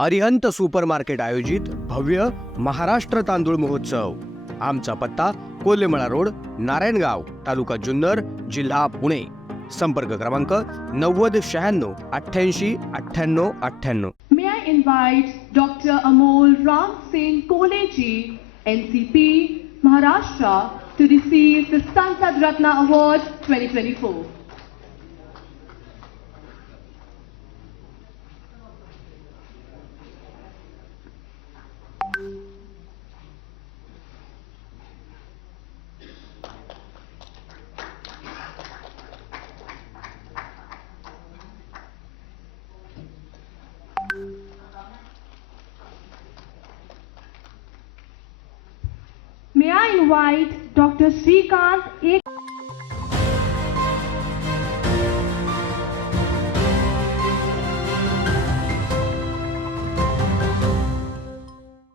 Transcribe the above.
Arihant supermarket आयोजित भव्य महाराष्ट्र तांदूळ महोत्सव. आमचा पत्ता कोल्हेमळा रोड, नारायणगाव, तालुका जुन्नर, जिल्हा पुणे. संपर्क क्रमांक 9096 88 98 98. May I invite Dr. Amol Ram Singh Koleji, NCP, Maharashtra, to receive the Sansad Ratna Award 2024. May I invite Dr. Srikant A.